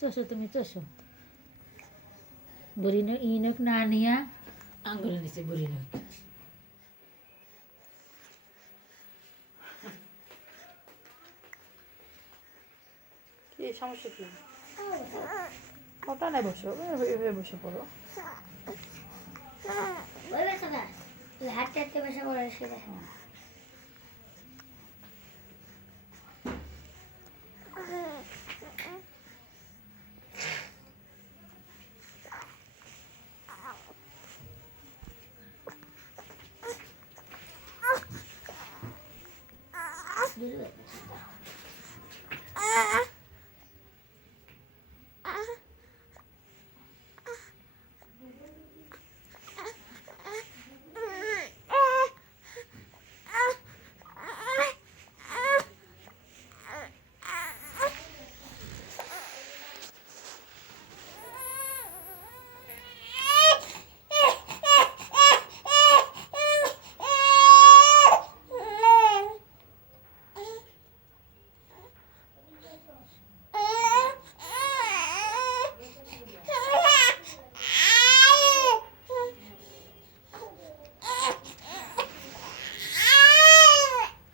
চষো তুমি চষো বুড়ি ইনক না নিয়া আঙ্গুলের নিচে বুড়ি নখ কি সমস্যা কি ওটা নাই বসো এভাবে বসে পড়ো হাত টাটকে বসে পড়ে সেটা